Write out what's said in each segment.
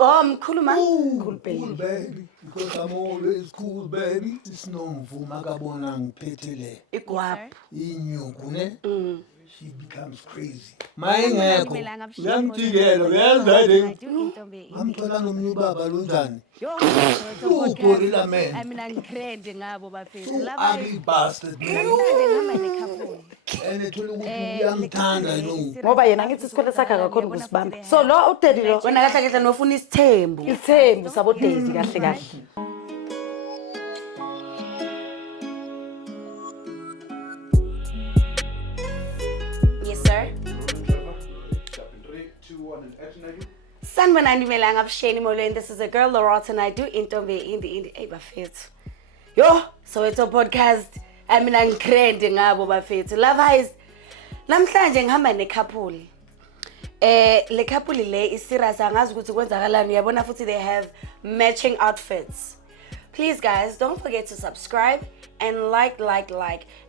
Mkhuluma. Cool baby. Because I'm always cool baby. Isinomvuma kabona ngiphethe le. Igwaphu. Inyuku ne? She becomes crazy. Mayengekho. Uyangijikela uyazayini? Ngamthola nomnye ubaba lo njani? Gorilla man. Mina ngikrende ngabo bafethu. Ugly bastard. Ngihamba nekhapuni. Enethola ukuthi uyangithanda lo. Ngoba yena ngithi isikhole sakhe akakhona ukusibamba. So lo uDaddy lo Wena kahle kahle nofuna isithembu. isithembu sabo Daisy kahle kahle. Yes sir. Sanibonani melanga abusheni molweni. This is a girl Loretta and I do intombi indi hey bafethu. Yo, so it's a podcast. Mina ngikrende ngabo bafethu. Love namhlanje ngihamba nekhapuli. Le couple le is serious angazi ukuthi kwenzakalani uyabona futhi they have matching outfits. Please guys, don't forget to subscribe and like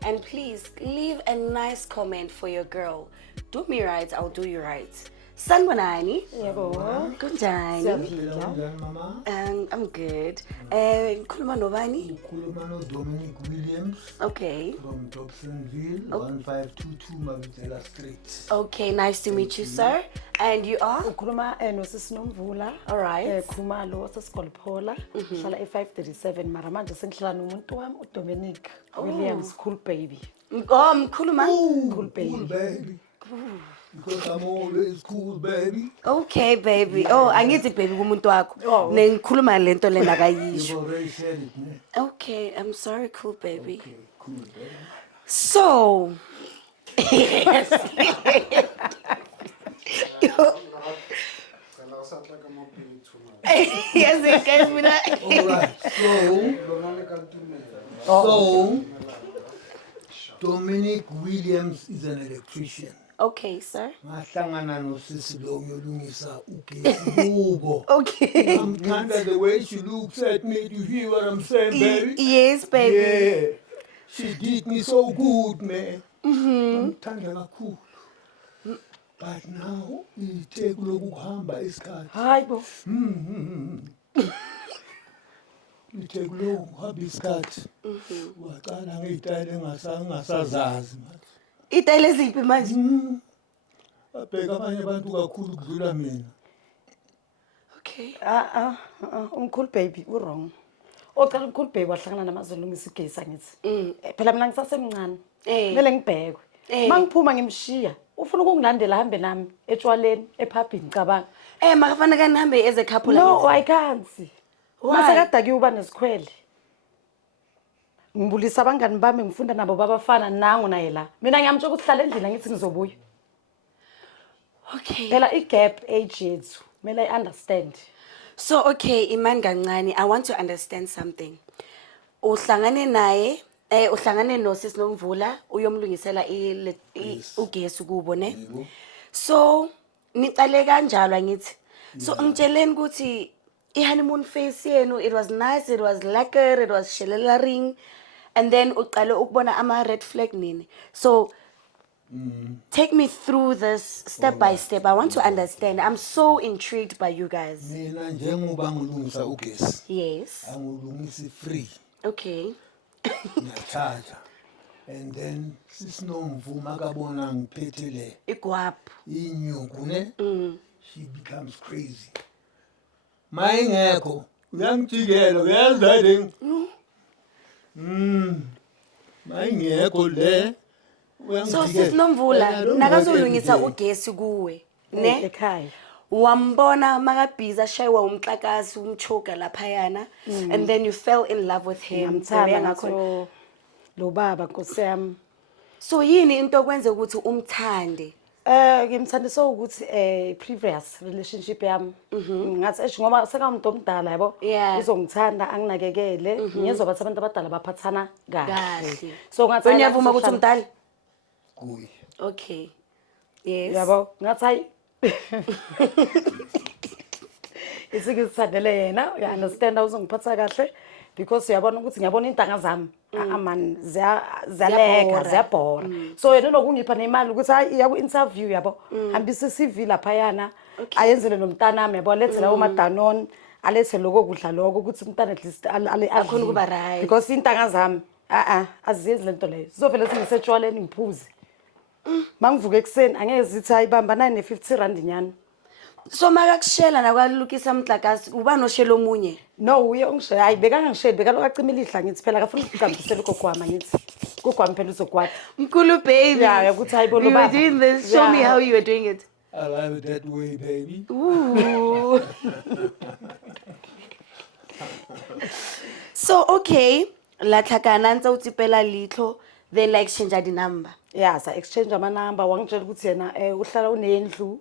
and please leave a nice comment for your girl. Do me right, I'll do you right. Sanibonani. Yebo. Kunjani? Unjani mama? I'm good. Ngikhuluma nobani? Ukhuluma no Dominic Williams. Okay. From Dobsonville, 1522 Mabitsela Street. Okay, nice to meet you, sir. And you are? Ukhuluma noSisi Nomvula. All right. Khuma lo sesikoliphola. Hlala e537 mara manje sengihlala nomuntu wami uDominic Williams cool baby. Mkhuluma. Cool baby. Cool baby. Because I'm always cool baby. Okay, baby. Oh, angithi baby kumuntu wakho. Nengikhuluma lento lena kayisho. You've already said it, ne? Okay, I'm sorry, cool baby. Okay, cool baby. So, yes. Yes, guys, All right. So Dominic Williams is an electrician. Okay, sir. Ngahlangana noSisi lo uyolungisa ugesi kubo. Okay. Ngithanda the way she looks at me. Do you hear what I'm saying, baby? Yes, baby. Yeah. She did me so good, man. Ngithanda kakhulu. But now ithe kulokuhamba isikhathi. Hayibo. Ithe kulokuhamba isikhathi. Waqala ngeyitayile engasazazi manje. Itayile eziphi manje? Abheka abanye abantu kakhulu kudlula mina. Okay. Umcool baby wrong. Ocela umcool baby wahlangana namazolungisa igesi ngithi. Phela mina ngisasemncane. Kumele ngibhekwe. Mangiphuma ngimshiya. Ufuna ukungilandela hambe nami etshwaleni ephabhini cabanga. Makafana kanihambe as a couple. No, I can't. Why? Mase kade kuba nesikhwele. Ngibulisa abangani bami ngifunda nabo babafana nangu naye la. Mina ngiyamtsho ukuthi hlala endlini ngithi ngizobuya. Okay. Phela igap age yethu. Mele I understand. So okay, imani kancane, I want to understand something. Uhlangane naye, uhlangane noSisi Nomvula, uyomlungisela ugesi kubo ne? So niqale kanjalo ngithi. So ngitsheleni ukuthi honeymoon phase yenu, it was nice, it was lekker, it was shelelaring, and then uqale ukubona ama red flag nini. So take me through this step by step. I want to understand. I'm so intrigued by you guys. Mina njengoba ngilungisa ugesi. Yes. Angulungisi free. Okay. Ngiyacharge. And then sisinomvuma kabona ngiphethe le. Igwaphu. Inyuku ne? She becomes crazy. Mayengekho uyangijikela uyazayini? Mayengekho le. So Sisi Nomvula nakazolungisa ugesi kuwe ne Ekhaya. wambona makabhiza shaywa umxakasi umchoga lapha yana and then you fell in love with him. Ngiyamthanda lo baba Nkosi yami. So yini into okwenze ukuthi umthande? Ngimthandisa ukuthi previous relationship yami ngathi ngoba sekamuntu omdala yabo uzongithanda anginakekele ngiyezoba abantu abadala baphathana kahle. So ngathi uyavuma ukuthi umdala? Kuyi. Okay. Yes. Yabo ngathi hayi isikuthandele yena, you understand uzongiphatha kahle because uyabona ukuthi ngiyabona intanga zami man ziyaleka ziyabhora so yena nokungipha nemali ukuthi hayi iya ku-interview yabo hambisa i-CV laphayana ayenzele nomntanami yabo alethele omadanon alethe loko kudla lokho ukuthi umntana at least Akhona ukuba right. because intanga zami aziyenzi lento leyo sizovele singisetshwaleni ngiphuze mangivuka ekuseni angeke zithi ayibamba 950 rand nyana. So makakushela nakwalukisa Mhlakasi uba noshelo omunye. No uye ungishela hayi bekangangisheli bekaloku acima ilihla ngithi phela akafuna ukucambisela ugogwami ngithi ugogwami phela uzokwata Mkhulu baby. Yeah, ukuthi hayibo We lo were baba. doing this. Show me Yeah. how you were doing it. I love it that way, baby. Ooh. So okay, la tlhakana ntse o tsipela litho then like change the number. yeah sa exchange amanamba wangitshela ukuthi yena uhlala unendlu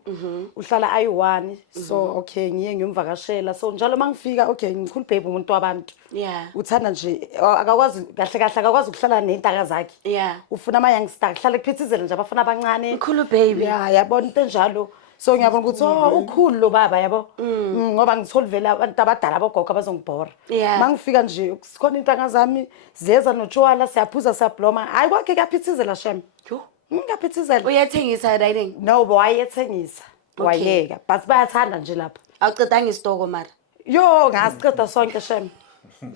uhlala ayi1 so okay ngiye ngiyomvakashela so njalo mangifika okay ngikhulu baby umuntu wabantu Yeah. uthanda nje akakwazi kahle kahle akakwazi ukuhlala nentaka zakhe Yeah. ufuna ama youngster kuhlala kuphithizela nje abafana abancane Mkhulu baby. yeah yabona into enjalo so ngiyabona ukuthi ukhulu lo baba yabo ngoba ngithola vela abantu abadala abogogo abazongibhora Yeah. mangifika nje sikhona intanga zami ziyeza notshwala siyaphuza siyabloma hayi kwakhe kuyaphithizela shem Yo. ngingaphithizela Uyathengisa riding. no wayethengisa Okay. wayeka but bayathanda nje lapha Awuqedanga isitoko mara. yo ngasiceda sonke shem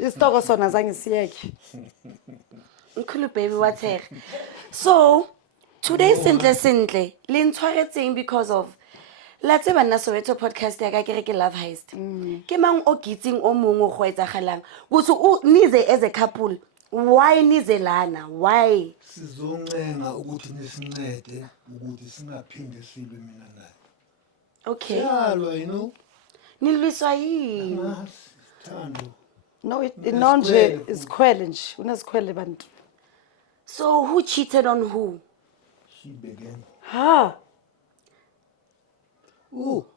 isitoko sona zange siyeke Mkhulu baby wathega. So today simple le ntshwaretseng because of la tseba nna Soweto podcast ya ka ke re ke love heist. Ke mang o gitsing o mongwe go etsagalang ukuthi o nize as a couple why nizelana why Sizoncenga ukuthi nisincede ukuthi singaphinde silwe mina naye. okay Yalo, you know. nilwiswa yini Thando. no no nje isikhwele nje unesikhwele bantu so who cheated on who She began. ha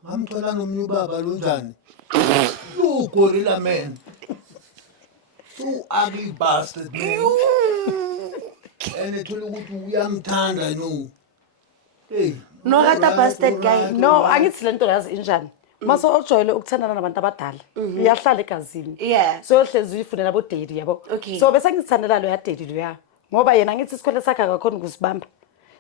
Ngamthola nomnye ubaba lo njani? You gorilla man. So ugly bastard man. Ethola ukuthi uyamthanda no. Hey. No rata bastard guy. no angithi lento yazi injani mase ojwayele ukuthandana nabantu abadala iyahlala egazini Yeah. so yohlezi uyifunela abo date yabo Okay. so bese ngithandela lo ya date lo ya ngoba yena ngithi isikhwele sakhe akakhona ukusibamba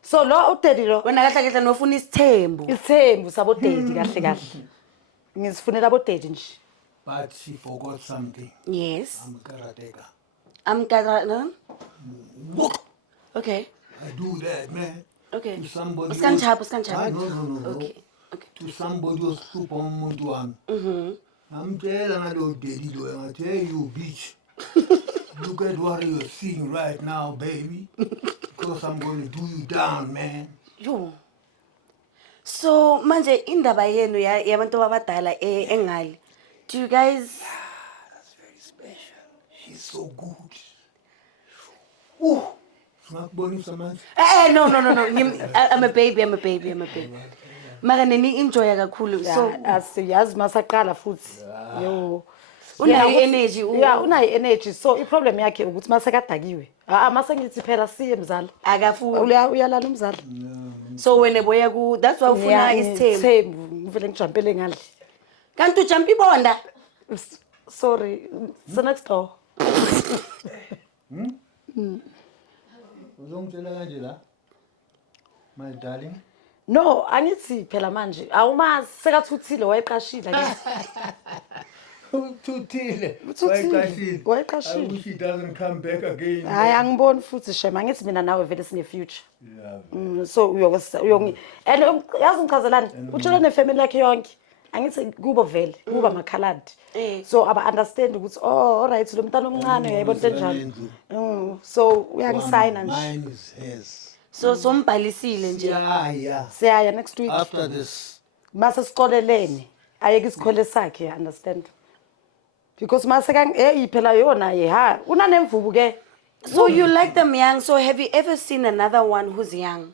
so lo udate lo wena kahle kahle nofuna isithembu isithembu sabo date kahle kahle ngisifunela abo date nje But she forgot something. yes I'm a karateka. I'm gathering okay I do that, man. okay To somebody usikanjaphi Ah, no. okay okay To somebody ohlupha umuntu wami. Ngamtshela ngalo daddy lo ngathi hey you bitch. Look at what you're seeing right now, baby. Because I'm going to do you down, man. yo so manje indaba yenu yabantu abadala engali do you guys That's very special. She's so good. Ooh. Singakubonisa manje. no I'm a baby mara nini enjoy kakhulu so asiyazi masaqala futhi yo unayo Yeah, energy yeah unayo energy so iproblem yakhe ukuthi masekadakiwe mase ngithi phela siye mzala akafuni uyalala umzala so wena boya ku that's why ufuna isithembu isithembu ngivele ngijampele ngali kanti ujump ibonda sorry so next door Uzongitshela kanje la. My darling. no angithi phela manje awumazi sekathuthile wayeqashile ke Uthile. Uthule. Wayeqashile. I wish he doesn't come back again. hayi angiboni futhi shema ngithi mina nawe vele sine future Yeah. so uyongi and yazi ngichazelani utshela nefamily yakhe yonke angithi kubo vele kuba makhaladi so aba understand ukuthi all right lo mntana omncane uyayibona into enjalo so uyangisayina nje Mine is his. so sombhalisile nje Yeah. siyaya next week After this, mase siqolelene ayeke isikhwele sakhe understand because mase phela yona ye ha unanemvubu ke so you like them young so have you ever seen another one who's young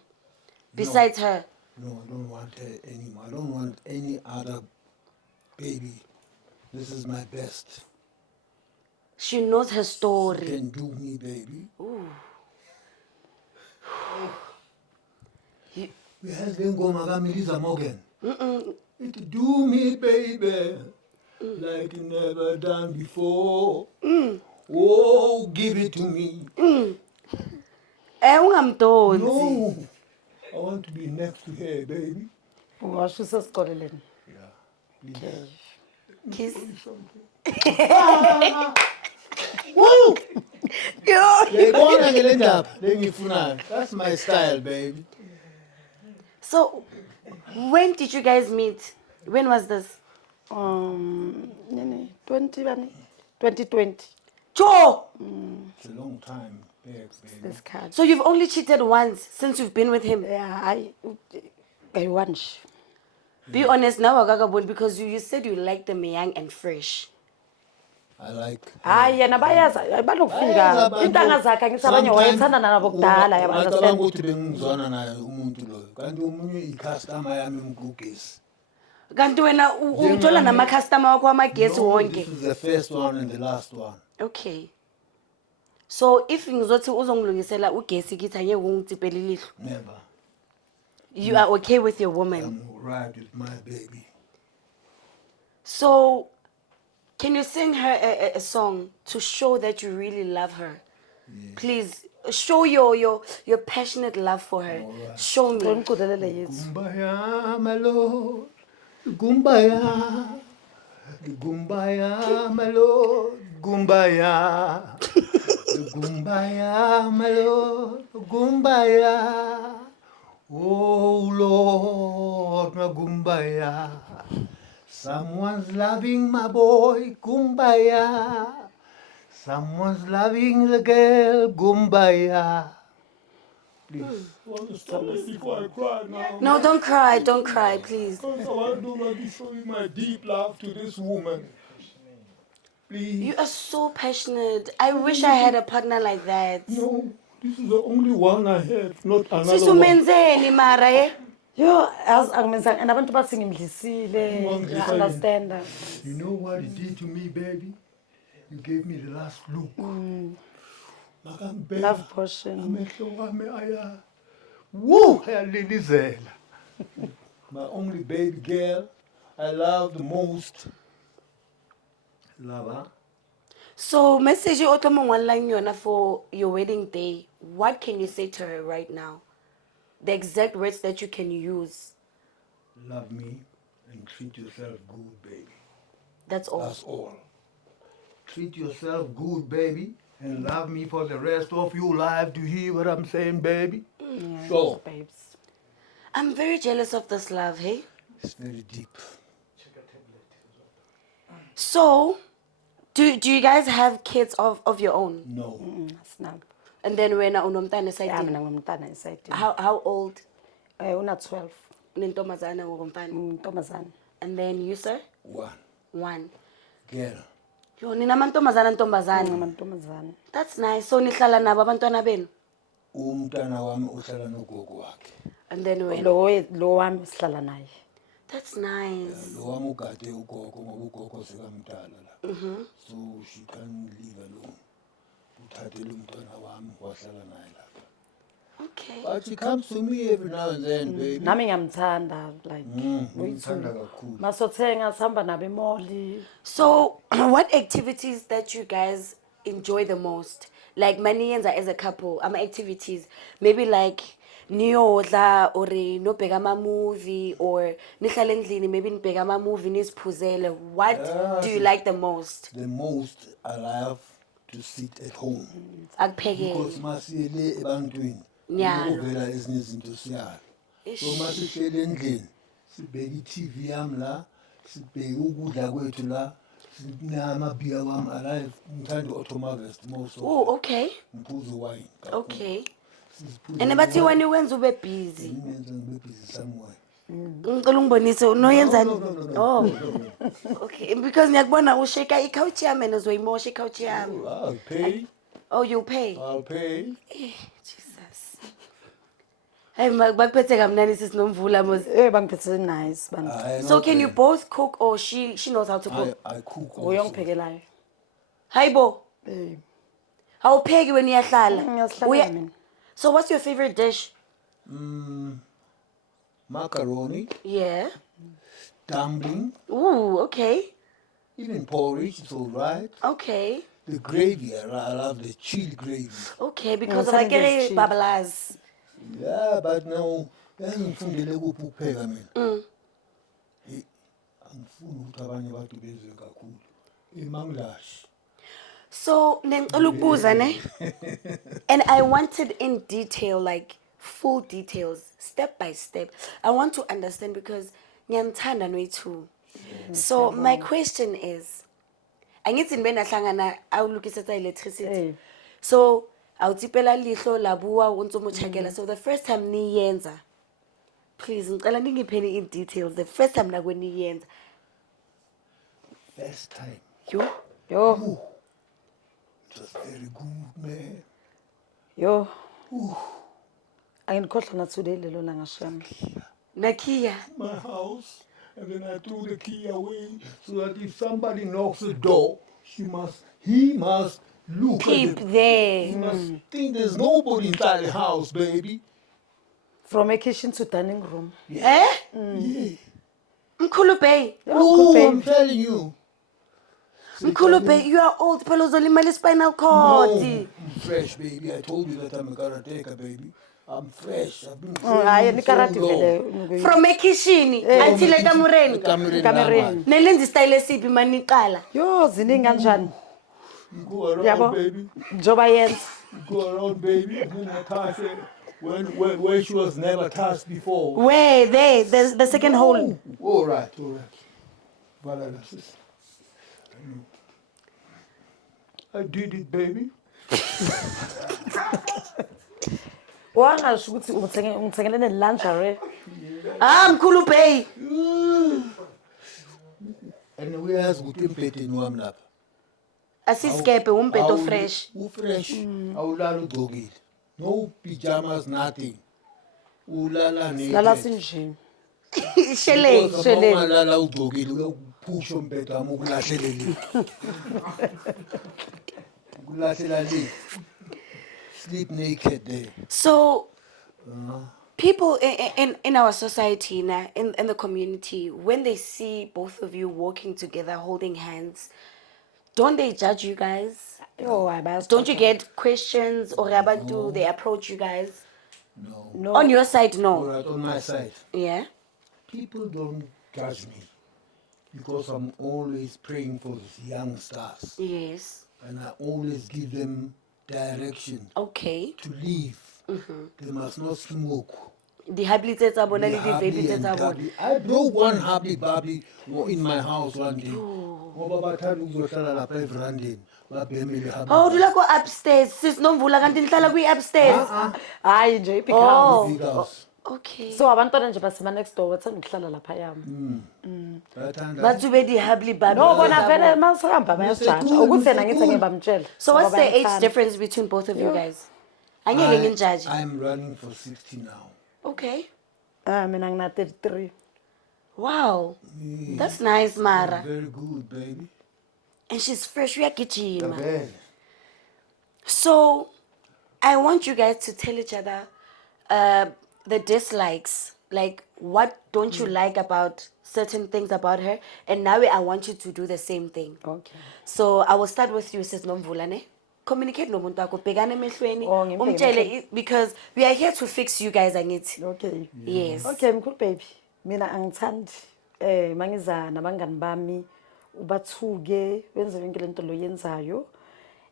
besides her no, I don't want her anymore. I don't want any other baby. This is my best. she knows her You story can do me, baby. We have been going Melissa Morgan. It do me, baby, like you never done before. Oh, give it to me. Ungamdonsi. No. I want to be next to her, baby. Ungasho usesikoleleni. Yeah. Please. Kiss. Woo! Yo. Yayibona ke le ndaba lengifunayo. That's my style, baby. So, when did you guys meet? When was this? 2020. Joe! It's a long time back, baby. This card. So you've only cheated once since you've been with him? Yeah, I want. Be honest now, Agagabon, because you said you liked them young and fresh. I like. Hayi yena bayazi banokufika intanga zakhe ngithi abanye wayethanda nabo kudala Ngicabanga yabantu. ukuthi bengizwana naye umuntu loyo. Kanti omunye icustomer yami ngugesi. Kanti wena uthola nama-customer wakho amagesi No, wonke. this is the first one and the last one. Okay. So if ngizothi uzongilungisela ugesi kithi angeke ungitsipele ilihlo. Never. You are okay with your woman. I'm right with my baby. So can you sing her a song to show that you really love her? Please show your passionate love for her. Show me. Ngicudzelele yethu. Gumbaya, my lord. Gumbaya. Gumbaya, my lord. Gumbaya. Gumbaya, my lord. Gumbaya. Oh Lord, my Gumbaya. Someone's loving my boy, Gumbaya. Someone's loving the girl, Gumbaya. Please. I want to stop this before I cry now. No, don't cry, please. Because I want to show you my deep love to this woman. Please. You are so passionate. I wish I had a partner like that. No, this is the only one I have, not another one. Sisumenzeni mara eh? Yo, as angimenzanga and abantu bathi ngimdlisile. I understand. You know what it did to me, baby? You gave me the last look. Love portion. Amehlo wami aya. Woo! Ayalilizela. My only baby girl I love the most. Love her. So message you online yona for your wedding day. What can you say to her right now? The exact words that you can use. Love me and treat yourself good, baby. That's all. That's all. Treat yourself good, baby, and love me for the rest of your life. Do you hear what I'm saying, baby? Yeah, Sure. babes. I'm very jealous of this love, hey? It's very deep. So, do you guys have kids of your own? No. Snap. And then when unomntana Yeah, esayidini? mina ngumntana esayidini. How old? Una 12. Nentombazana ngomfana. Ntombazana. And then you, sir? One. 1. Girl. Yo, ninamantombazana ntombazana. Ntombazana. That's nice. So nihlala nabo abantwana benu? Umntana wami uhlala nogogo wakhe. And then when? Lo wami sihlala naye. That's nice. Lo wami ugade ugogo ngoba ugogo sekamdala la. So she can't leave alone. Uthathele umntwana wami wahlala naye lapha. Okay. But she comes to me every now and then, baby. Nami ngiyamthanda like Ngimthanda kakhulu. masothenga sihamba nabo emoli. So, what activities that you guys enjoy the most? Like maniyenza as a couple, activities. Maybe like niyodla or nobheka ama-movie or nihlale endlini maybe nibheka ama-movie niziphuzele. What do you like the most? The most I love to sit at home. Akuphekele. Because masiyele ebantwini. Nyalo. Ukuvela ezinye izinto siyala. So Ish. masihlele endlini sibheke i-TV yami la, sibheke ukudla kwethu la, sinamabhiya wami alive. Ngithanda i-Automarvest most of. Oh, okay. Ngiphuza wine. Okay. Sisiphuza And bathi wena wenza ube busy. ngenza ngibe busy somewhere. Ngicela ungibonise unoyenzani? No. Oh. Okay, because ngiyakubona usheka i-couch yami and uzoyimosha i-couch yami. I'll pay. Oh, you pay. I'll pay. Jesus. Hey, bakuphethe kamnandi sisinomvula mos. Bangiphethe nice bantu. So can you both cook or she knows how to cook? I cook also. Uyongiphekelayo. Hayibo, Eh. awupheki when uyahlala? Ngiyahlala mina. So what's your favorite dish? Macaroni, Yeah. dumpling, Ooh, okay. even porridge, it's all right. Okay. the gravy. I love the chili gravy. Okay, because of Ngithanda akere lezi babalas. Yeah, but now ngifundele kuphi ukupheka mina. Hey, angifuni ukuthi abanye abantu bezwe kakhulu. Imanglash. So nengicela ukubuza ne. And I wanted in detail, like full details, step by step. I want to understand because ngiyamthanda Nwethu. So my question is, angithi nibe nahlangana awulukisa tsa electricity. So awutsipela lihlo labuwa untsumuchakela. So the first time niyenza, please ngicela ningipheni in details. The first time nakuniyenza. First time. Yo. Yo, It was very good, man. yo. Angikhohlwa na today lelo langa shami. Nakia. My house, and then I threw the key away so that if somebody knocks the door, he must look Peep at it. there. He must think there's nobody inside the house, baby. From a kitchen to dining room. Eh? Yeah. Mkhulu Bey. Oh, I'm telling you. Mkhulu Bey, you are old. Phela uzolimala spinal No, cord. I'm fresh, baby. I told you that I'm a karateka, baby. I'm fresh. I've been Hayi training so nikarati long. vele. From a kitchen until ekamureni. Kamereni. Nelenza style esiphi maniqala. Yo, ziningi kanjani? Go around, Yabo. baby. Njoba yenza. Go around, baby. And then Natasha, where she was never touched before. Where there, there's the second hole. All right, all right. Voilà, sis. I did it, baby. Wangasho ukuthi ungithengele ne-lingerie. Mkhulu Bey. And uyazi ukuthi empedeni wami lapha. Asiskepe umbedo fresh. Fresh. Awulala ugcokile. No pajamas, nothing. Ulala naked. Lala sinjini. Shele. Ungalala ugcokile uyakuphusha umbhede wami ukulahlelele. Ukulahlela le. Sleep naked there. So people in our society now, in the community, when they see both of you walking together, holding hands, don't they judge you guys? Yo, hayi Don't you get questions or abantu they approach you guys? No. On your side, All no. right, on my side. Yeah. People don't judge me because I'm always praying for these young stars. Yes. And I always give them direction Okay. to live. They must not smoke. The habits are bona Be le di happy vape and tsa bona. happy. I broke one happy baby in my house one day. Ngoba bathanda ukuzohlala lapha everandeni babhemele happy. Oh, dula go upstairs. Sis Nomvula kanti nihlala kwi upstairs. Hayi nje i-big Oh. house. Big house. Okay. So abantwana nje basema next door bathanda ukuhlala lapha yami. Bathanda. Bathu be di habli babi. No bona vele masihamba bayajaja. cool, Ukuthi yena Mr. ngithi Cool. ngibamtshela. So what's the age Bayamthanda. difference between both of you guys? Angeke nginjaji. I'm running for 60 now. Okay. Mina ngina 33. Wow. That's nice, Mara. Very good, baby. And she's fresh. We are gijima. Very. So, I want you guys to tell each other the dislikes. Like, what don't you like about certain things about her? And now I want you to do the same thing. Okay. So, I will start with you, Sis Nomvula, ne? Communicate nomuntu wakho, bhekana emehlweni, Oh, ngimbheke umtshele because we are here to fix you guys, angithi. Okay. Yes. Okay, mkhulu baby. Mina angithandi mangiza nabangani bami ubathuke wenze yonke lento lo yenzayo.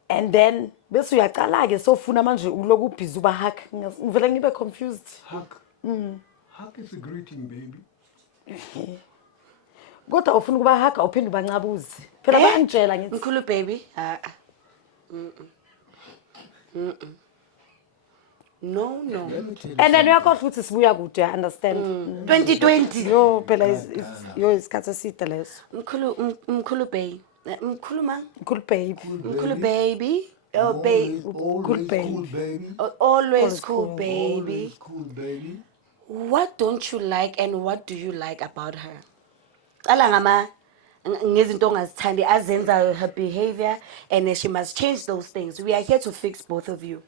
And then bese uyaqala ke sofuna manje uloku busy uba hack. Ngivele ngibe confused. Hug. Hug is a greeting, baby. Kodwa ufuna kuba hack awuphinde bancabuze. Phela bayangitshela ngithi Mkhulu baby. No. Let me tell you. and then uyakhohlwa ukuthi sibuya kude, I understand. 2020. Yo phela yo isikhathi eside leso. Mkhulu Bey. Mkhulu ma. Mkhulu baby. Mkhulu baby. Oh, baby. Always baby. cool, baby. Always cool, baby. Always cool, baby. What don't you like and what do you like about her? Qala ngama ngezinto ongazithandi azenza her behavior and she must change those things. We are here to fix both of you.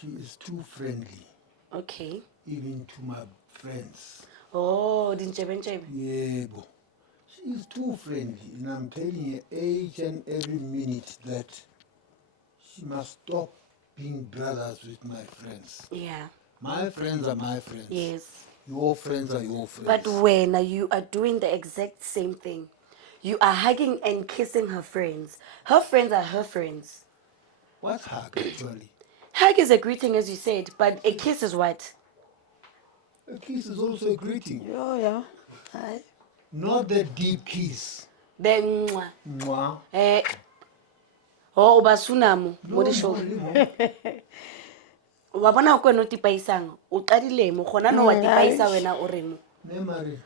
She is too friendly, Okay. even to my friends. Oh, dinchebe. Yeah, bo. She is too friendly, and I'm telling you each and every minute that she must stop being brothers with my friends. Yeah. My friends are my friends. Yes. Your friends are your friends. But when you are doing the exact same thing, you are hugging and kissing her friends. Her friends are her friends. What's hug actually? Hug is a greeting, as you said, but a kiss is what? A kiss is also a greeting. Yeah. Hayi. Not the deep kiss. The mwah. Mwah. Oh, basunamo, No, mo di show. no. Wa bona ko no tipaisang, o qadile mo gona no wa tipaisa wena o reng mo. Memory,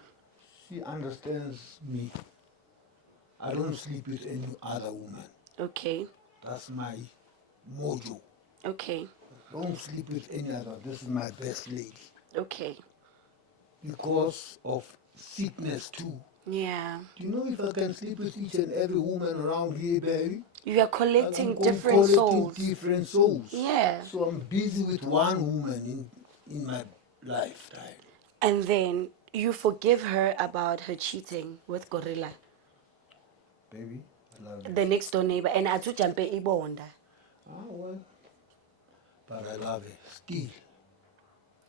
she understands me. I don't sleep with any other woman. Okay. That's my mojo. Okay. Don't sleep with any other. This is my best lady. Okay. Because of sickness too. Yeah. Do you know if I can sleep with each and every woman around here, baby? You are I'm collecting going different collecting souls. different souls. Yeah. So I'm busy with one woman in my lifetime. And then you forgive her about her cheating with Gorilla, Baby, I love you. the next door neighbor, and atu jampe ibonda. Ah, well. But I love it. Still.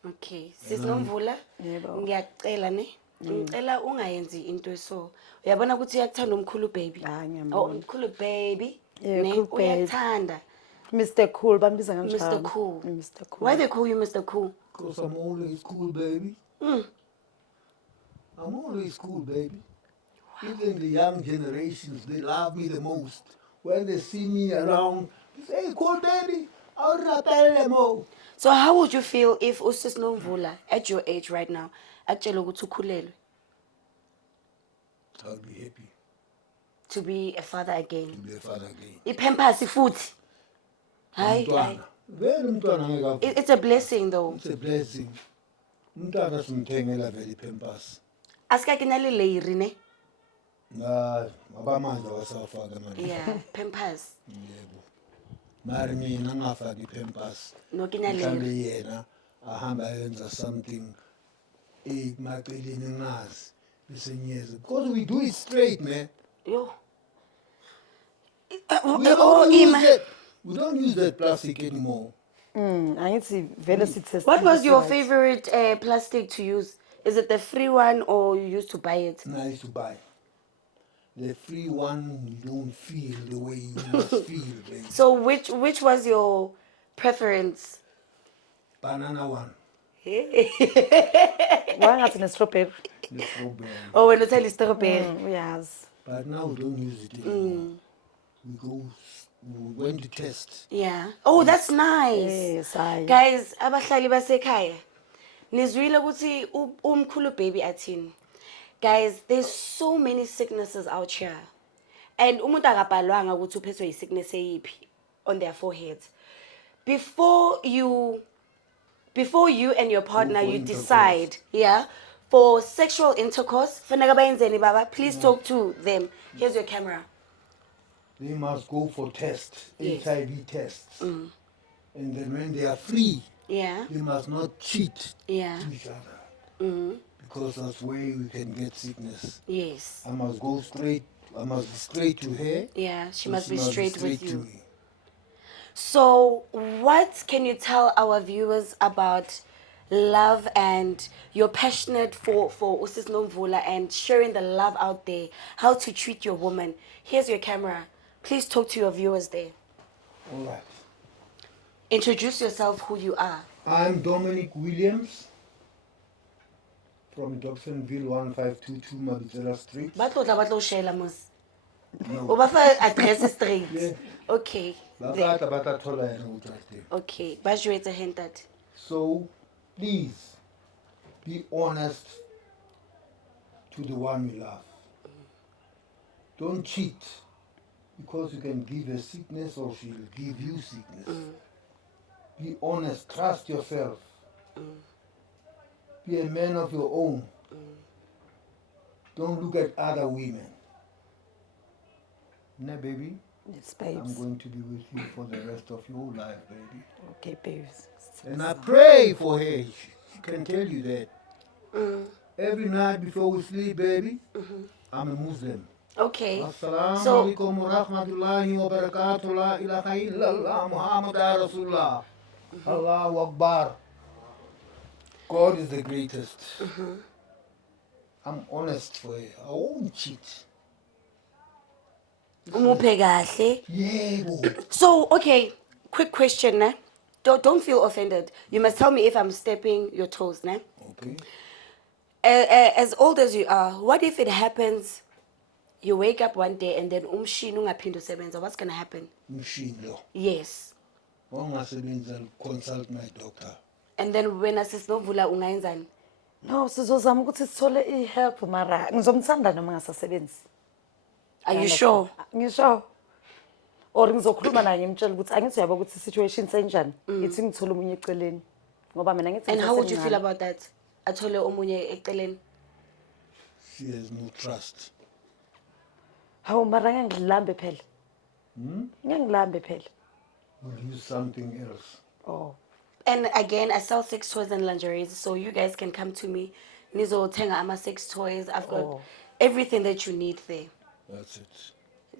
Okay. Sis Nomvula, Yebo. ngiyacela ne. Ngicela ungayenzi into so. Uyabona ukuthi uyakuthanda umkhulu baby. Hayi, ngiyambona. Oh, umkhulu baby. Yeah, Ne, cool babe. uyakuthanda. Mr. Cool, bambiza kanjalo. Mr. Cool. Mr. Cool. Why they call you Mr. Cool? Because I'm always cool, baby. I'm always cool, baby. Even the young generations, they love me the most. When they see me around, they say, hey, cool, baby. I'll rappel them all. So how would you feel if usis Nomvula at your age right now akutshela ukuthi ukhulelwe I'll be happy to be a father to again? be a father again. Ipampers futhi. Hayi, hayi. Umntwana. Vele umntwana ngeke avuke. It's a blessing though. It's a blessing. Umntwana simthengela vele i-Pampers. Asika kinale layer ne? Hayi, abamanje abasafaka manje. Yeah, Pampers. Yebo. Mari mina ngafaki i-Pampers. No kinale. Mhlambe yena ahamba ayenza something emaceleni ngazi bese ngiyeza. Because we do it straight, man. Yo. We don't use that plastic anymore. Angithi vele sithe. What was your favorite plastic to use? Is it the free one or you used to buy it? Nice to buy. The free one, you don't feel the way you must feel, baby. So which was your preference? Banana one. Wangathi ne-strawberry. The strawberry. Oh, when you tell you strawberry. Uyazi. But now we don't use it anymore. We went to test. Yeah. Oh, that's nice. Yes, hayi. Guys, abahlali basekhaya. Nizwile ukuthi umkhulu baby athini. Guys, there's so many sicknesses out here. And umuntu akabhalwanga ukuthi uphethwe yisickness eyiphi on their foreheads. Before you and your partner, you decide, yeah, for sexual intercourse, fanele bayenzeni baba, please talk to them. Here's your camera. They must go for tests, Yes. HIV tests. And then when they are free, Yeah. they must not cheat Yeah. to each other. Because that's where we can get sickness. Yes. I must go straight, I must be straight to her. Yeah, she and must be straight with to you. me. So, what can you tell our viewers about love and you're passionate for Usis Nomvula and sharing the love out there, how to treat your woman? Here's your camera. Please talk to your viewers there. All right. Introduce yourself, who you are. I'm Dominic Williams from Dobsonville 1522 Mabitsela Street. Batlo share mos. No. Obafa address straight. Yeah. Okay. There. Bata thola yena ukuthi right there. Okay. Bajwetse hand that. So, please, be honest to the one you love. Don't cheat, because you can give her sickness or she'll give you sickness. Be honest, trust yourself. Be a man of your own. Don't look at other women. Now, baby, Yes, I'm babes. going to be with you for the rest of your life, baby. Okay, babes. And I pray for her. She can tell you that. Every night before we sleep, baby, I'm a Muslim. Okay. Assalamu So, alaikum wa rahmatullahi wa barakatuh. La ilaha illallah Muhammad Rasulullah. Allahu Akbar. God is the greatest. I'm honest for you. I won't cheat. umuphe kahle. Yebo. So, okay, quick question, ne? Don't feel offended. You must tell me if I'm stepping your toes, ne? Okay. As old as you are, what if it happens, you wake up one day and then umshini ungaphindi usebenza? What's gonna happen? Machine lo. Yes. Wangasebenza consult my doctor. And then wena sisinovula ungayenzani? No, sizozama ukuthi sithole i-help mara ngizomthanda noma ngasasebenzi. Are you sure? Ngisho. Or ngizokhuluma naye ngimtshela ukuthi angithi uyabo ukuthi situation senjani. Ithi ngithola umunye eceleni. Ngoba mina ngithi And how would you feel about that? Athole omunye eceleni. She has no trust. Hawu mara ngilambe phela. Ngilambe phela. We'll use something else. Oh. And again, I sell sex toys and lingeries, so you guys can come to me. Nizothenga ama sex toys. I've got everything that you need there. That's it.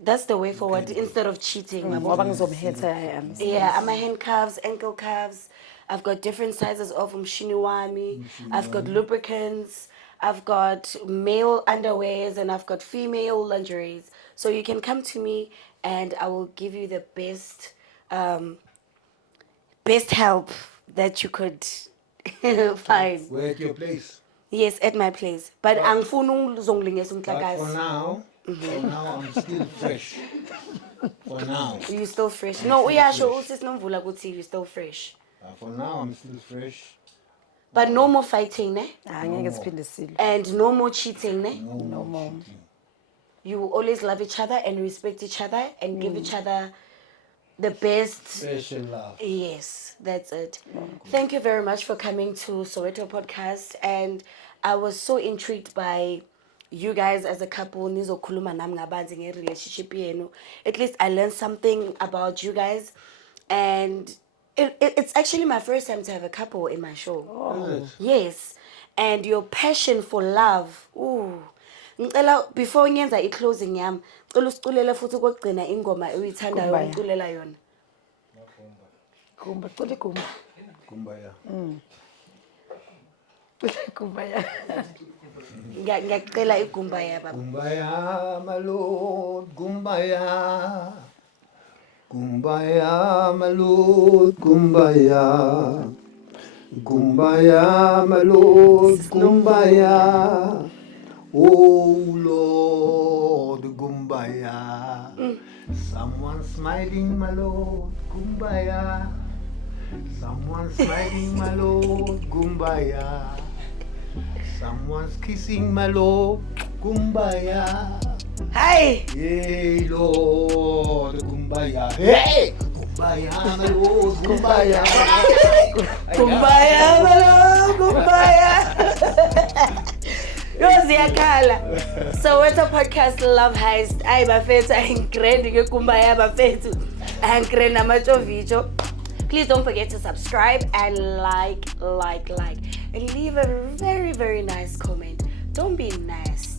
That's the way forward instead of cheating. Ngoba ngizomhetha am. Yeah, I'm a handcuffs, ankle cuffs. I've got different sizes of wami. I've got lubricants. I've got male underwears and I've got female lingeries. So you can come to me and I will give you the best help that you could find. We're at your place. Yes, at my place. But angifuni ungizongilingisa But for umhlakazi. now, I'm still fresh. For now. You still fresh? No, uyasho usisinomvula ukuthi you still fresh. For now, I'm still fresh. But no more fighting, ne? Angeke siphinde silwe. And no more cheating, ne? No more. You will always love each other and respect each other and give each other the best. Special love. Yes, that's it. Thank you very much for coming to Soweto Podcast. And I was so intrigued by you guys as a couple. Nizokhuluma nami ngabanzi nge-relationship yenu. At least I learned something about you guys. And it's actually my first time to have a couple in my show. Is it? Yes. And your passion for love. Ooh. Ngicela before ngiyenza i-closing yami, ngicela usiculele futhi ukugcina ingoma uyithandayo Kumbaya. uculela yona. Gumba, cule gumba. Kumbaya. Kumbaya. Ngiyacela igumba yaba. Kumbaya, my lord. Kumbaya. Kumbaya, my lord. Kumbaya. Kumbaya, my lord. Kumbaya. Oh Lord, Kumbaya. Someone smiling, my Lord, Kumbaya. Someone smiling, my Lord, Kumbaya. Someone's kissing, my Lord, Kumbaya. Hi. Hey Lord, Kumbaya. Hey, Kumbaya, my Lord, Kumbaya. Kumbaya, malo, kumbaya. Yoziyakhala. Soweto Podcast Love Heist. Ay bafethu ayingigrandi ngekumbaya bafethu. Ayingigrandi namachovicho. Please don't forget to subscribe and like. And leave a very, very nice comment. Don't be nasty.